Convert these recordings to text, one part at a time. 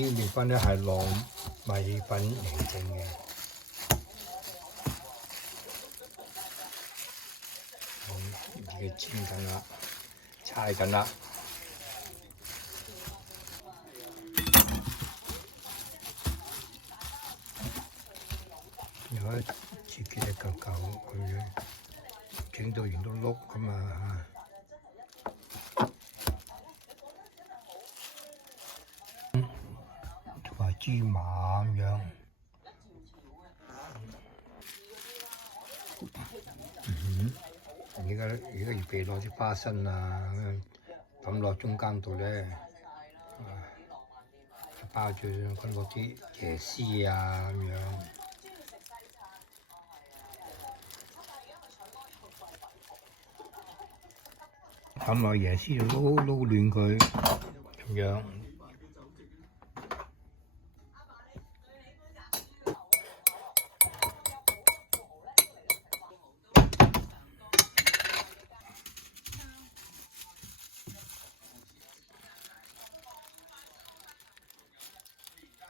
啲麵粉咧係糯米粉形成嘅，而家煎緊啦，猜緊啦。又可以自己一嚿嚿佢整到圓碌碌咁啊！同埋芝麻咁樣。而家預備攞啲花生啊，抌落中間度咧，包住佢落啲椰絲啊咁樣。抌落椰絲度撈亂佢咁樣。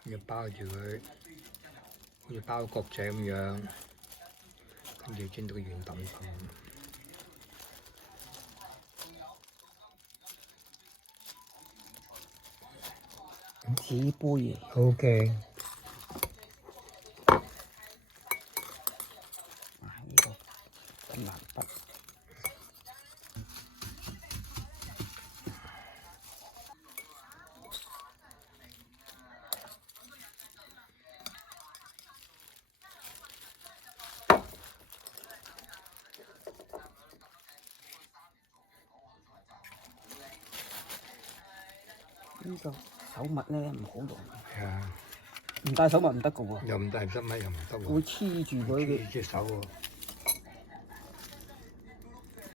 要包住佢，好似包角仔咁樣，跟住煎到圓揼揼。紙杯嘢。OK。哇！呢個咁難得。呢個手襪咧唔好用。係啊。唔戴手襪唔得㗎喎。又唔得乜又唔得喎。會黐住佢嘅隻手喎。